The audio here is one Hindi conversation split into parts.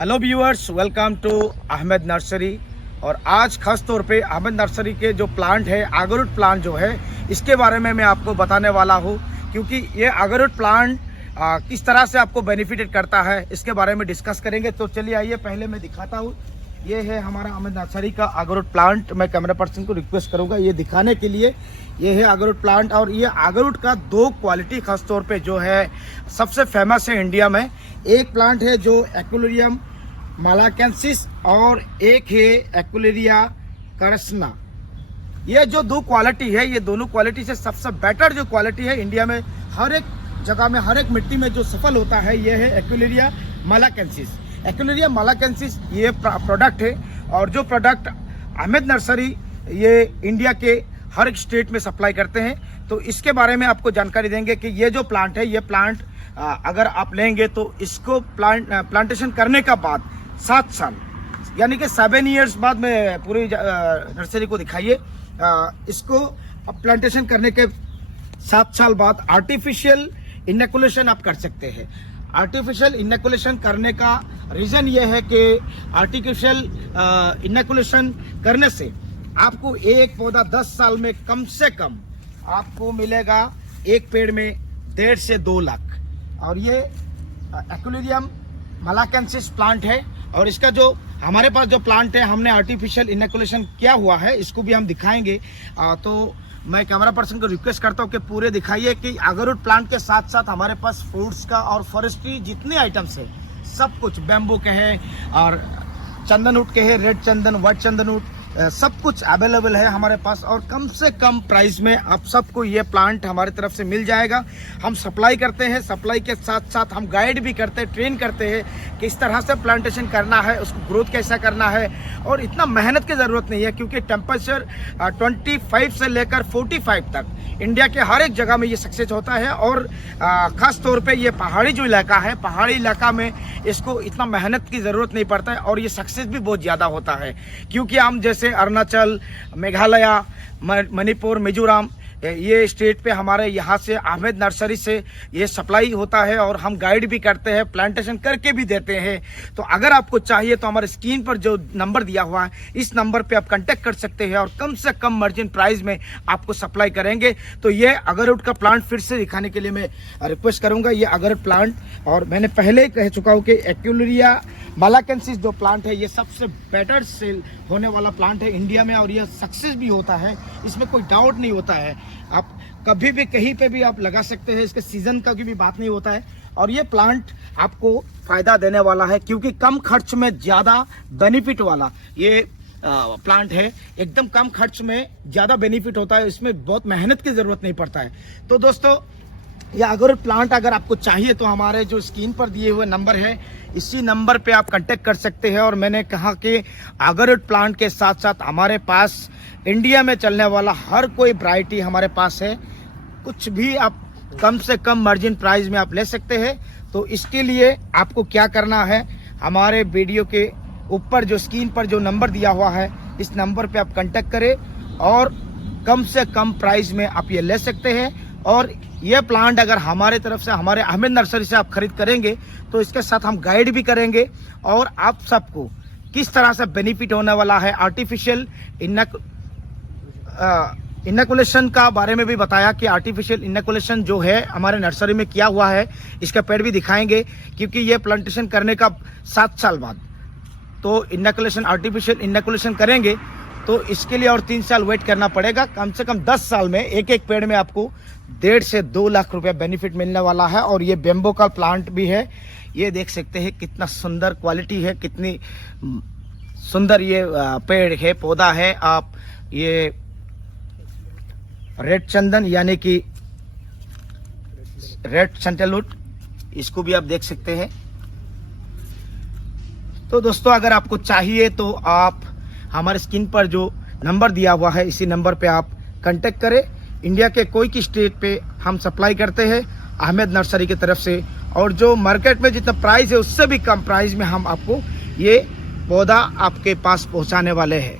Hello viewers, welcome to Ahmad nursery. और आज खास तौर पे अहमद नर्सरी के जो प्लांट है, आगरूट प्लांट जो है, इसके बारे में मैं आपको बताने वाला हूँ, क्योंकि ये आगरूट प्लांट किस तरह से आपको बेनिफिटेड करता है इसके बारे में डिस्कस करेंगे। तो चलिए आइए, पहले मैं दिखाता हूँ। ये है हमारा अहमद नर्सरी का आगरूट प्लांट। मैं कैमरा पर्सन को रिक्वेस्ट करूँगा ये दिखाने के लिए। ये है आगरूट प्लांट, और ये आगरूट का दो क्वालिटी खास तौर पे जो है सबसे फेमस है इंडिया में। एक प्लांट है जो एक्वेरियम मालाकेंसिस और एक है एक्वेरिया करसना। ये जो दो क्वालिटी है, ये दोनों क्वालिटी से सबसे बेटर जो क्वालिटी है इंडिया में, हर एक जगह में, हर एक मिट्टी में जो सफल होता है, ये है एक्वेरिया मालाकेंसिस। एक्वेरिया मालाकेंसिस ये प्रोडक्ट है, और जो प्रोडक्ट अहमद नर्सरी ये इंडिया के हर एक स्टेट में सप्लाई करते हैं। तो इसके बारे में आपको जानकारी देंगे कि ये जो प्लांट है, ये प्लांट अगर आप लेंगे तो इसको प्लांटेशन करने का बाद 7 साल, यानी कि 7 ईयर्स बाद में पूरी नर्सरी को दिखाइए। इसको प्लांटेशन करने के 7 साल बाद आर्टिफिशियल इनैकुलेशन आप कर सकते हैं। आर्टिफिशियल इनैकुलेशन करने का रीज़न ये है कि आर्टिफिशियल इनैकुलेशन करने से आपको एक पौधा 10 साल में कम से कम आपको मिलेगा एक पेड़ में 1.5 से 2 लाख। और ये एक्वेरियम मालाकेंसिस प्लांट है, और इसका जो हमारे पास जो प्लांट है, हमने आर्टिफिशियल इनैकुलेशन किया हुआ है, इसको भी हम दिखाएंगे। तो मैं कैमरा पर्सन को रिक्वेस्ट करता हूँ कि पूरे दिखाइए कि आगरूट प्लांट के साथ साथ हमारे पास फ्रूट्स का और फॉरेस्ट्री जितने आइटम्स है, सब कुछ बैम्बू के हैं और चंदनवुड के हैं, रेड चंदन, व्हाइट चंदनवुड, सब कुछ अवेलेबल है हमारे पास। और कम से कम प्राइस में आप सबको ये प्लांट हमारी तरफ से मिल जाएगा। हम सप्लाई करते हैं, सप्लाई के साथ साथ हम गाइड भी करते हैं, ट्रेन करते हैं कि इस तरह से प्लांटेशन करना है, उसको ग्रोथ कैसा करना है। और इतना मेहनत की ज़रूरत नहीं है, क्योंकि टेम्परेचर 25 से लेकर 45 तक इंडिया के हर एक जगह में ये सक्सेस होता है। और ख़ास तौर पे ये पहाड़ी जो इलाका है, पहाड़ी इलाका में इसको इतना मेहनत की ज़रूरत नहीं पड़ता है, और ये सक्सेस भी बहुत ज़्यादा होता है। क्योंकि हम जैसे अरुणाचल, मेघालय, मणिपुर, मिजोरम, ये स्टेट पे हमारे यहाँ से अहमद नर्सरी से ये सप्लाई होता है, और हम गाइड भी करते हैं, प्लांटेशन करके भी देते हैं। तो अगर आपको चाहिए तो हमारे स्क्रीन पर जो नंबर दिया हुआ है, इस नंबर पे आप कांटेक्ट कर सकते हैं, और कम से कम मार्जिन प्राइस में आपको सप्लाई करेंगे। तो ये आगरूट का प्लांट फिर से दिखाने के लिए मैं रिक्वेस्ट करूँगा। ये आगरूट प्लांट, और मैंने पहले ही कह चुका हूँ कि एक्वेरिया मालाकेंसिस जो प्लांट है, ये सबसे बेटर सेल होने वाला प्लांट है इंडिया में, और ये सक्सेस भी होता है, इसमें कोई डाउट नहीं होता है। आप कभी भी कहीं पे भी आप लगा सकते हैं, इसके सीजन का की भी बात नहीं होता है। और ये प्लांट आपको फायदा देने वाला है, क्योंकि कम खर्च में ज़्यादा बेनिफिट वाला ये प्लांट है। एकदम कम खर्च में ज़्यादा बेनिफिट होता है, इसमें बहुत मेहनत की ज़रूरत नहीं पड़ता है। तो दोस्तों, ये आगरूट प्लांट अगर आपको चाहिए तो हमारे जो स्क्रीन पर दिए हुए नंबर है, इसी नंबर पे आप कांटेक्ट कर सकते हैं। और मैंने कहा कि आगरूट प्लांट के साथ साथ हमारे पास इंडिया में चलने वाला हर कोई वैरायटी हमारे पास है। कुछ भी आप कम से कम मार्जिन प्राइस में आप ले सकते हैं। तो इसके लिए आपको क्या करना है, हमारे वीडियो के ऊपर जो स्क्रीन पर जो नंबर दिया हुआ है, इस नंबर पे आप कांटेक्ट करें, और कम से कम प्राइस में आप ये ले सकते हैं। और ये प्लांट अगर हमारे तरफ से, हमारे अहमद नर्सरी से आप खरीद करेंगे, तो इसके साथ हम गाइड भी करेंगे, और आप सबको किस तरह से बेनिफिट होने वाला है। आर्टिफिशियल इनैकुलेशन का बारे में भी बताया कि आर्टिफिशियल इनैकुलेशन जो है हमारे नर्सरी में किया हुआ है, इसका पेड़ भी दिखाएंगे, क्योंकि ये प्लांटेशन करने का 7 साल बाद तो इनैकुलेशन, आर्टिफिशियल इनैकुलेशन करेंगे, तो इसके लिए और 3 साल वेट करना पड़ेगा। कम से कम 10 साल में एक एक पेड़ में आपको 1.5 से 2 लाख रुपया बेनिफिट मिलने वाला है। और ये बैम्बू का प्लांट भी है, ये देख सकते हैं कितना सुंदर क्वालिटी है, कितनी सुंदर ये पेड़ है, पौधा है। आप ये रेड चंदन, यानी कि रेड सैंडलवुड, इसको भी आप देख सकते हैं। तो दोस्तों, अगर आपको चाहिए तो आप हमारे स्क्रीन पर जो नंबर दिया हुआ है, इसी नंबर पे आप कांटेक्ट करें। इंडिया के कोई की स्टेट पे हम सप्लाई करते हैं अहमद नर्सरी की तरफ से, और जो मार्केट में जितना प्राइस है उससे भी कम प्राइस में हम आपको ये पौधा आपके पास पहुंचाने वाले हैं।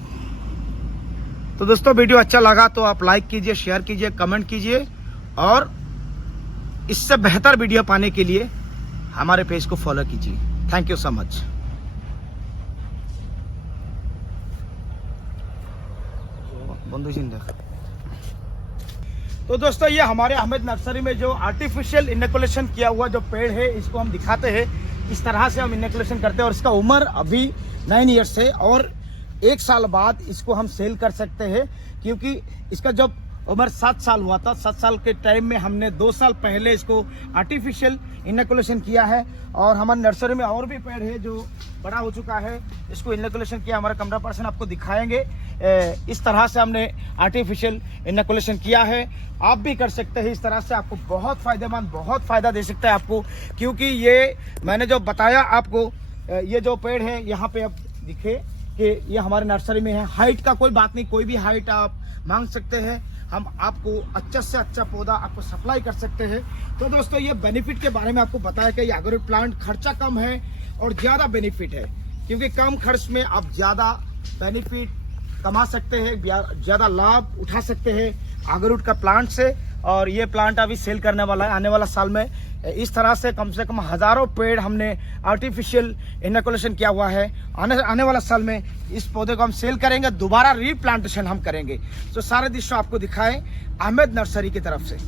तो दोस्तों, वीडियो अच्छा लगा तो आप लाइक कीजिए, शेयर कीजिए, कमेंट कीजिए, और इससे बेहतर वीडियो पाने के लिए हमारे पेज को फॉलो कीजिए। Thank you so much. बंधु सिंह देख। तो दोस्तों ये हमारे अहमद नर्सरी में जो आर्टिफिशियल इनोकुलेशन किया हुआ जो पेड़ है इसको हम दिखाते हैं। इस तरह से हम इनोकुलेशन करते हैं और इसका उम्र अभी 9 ईयर्स है और 1 साल बाद इसको हम सेल कर सकते हैं, क्योंकि इसका जब उम्र 7 साल हुआ था, 7 साल के टाइम में हमने 2 साल पहले इसको आर्टिफिशियल इनोकुलेशन किया है। और हमारे नर्सरी में और भी पेड़ है जो बड़ा हो चुका है, इसको इनोकुलेशन किया। हमारा कैमरा पर्सन आपको दिखाएंगे। इस तरह से हमने आर्टिफिशियल इनोकुलेशन किया है। आप भी कर सकते हैं इस तरह से, आपको बहुत फ़ायदेमंद, बहुत फ़ायदा दे सकता है आपको, क्योंकि ये मैंने जो बताया आपको, ये जो पेड़ है यहाँ पे अब दिखे कि ये हमारे नर्सरी में है। हाइट का कोई बात नहीं, कोई भी हाइट आप मांग सकते हैं, हम आपको अच्छा से अच्छा पौधा आपको सप्लाई कर सकते हैं। तो दोस्तों ये बेनिफिट के बारे में आपको बताया कि ये एग्रोरूट प्लांट खर्चा कम है और ज़्यादा बेनिफिट है, क्योंकि कम खर्च में आप ज़्यादा बेनिफिट कमा सकते हैं, ज़्यादा लाभ उठा सकते हैं एग्रोरूट का प्लांट से। और ये प्लांट अभी सेल करने वाला है आने वाला साल में। इस तरह से कम हज़ारों पेड़ हमने आर्टिफिशियल इनोकुलेशन किया हुआ है। आने वाला साल में इस पौधे को हम सेल करेंगे, दोबारा रीप्लांटेशन हम करेंगे। तो सारे दृश्य आपको दिखाएं अहमद नर्सरी की तरफ से।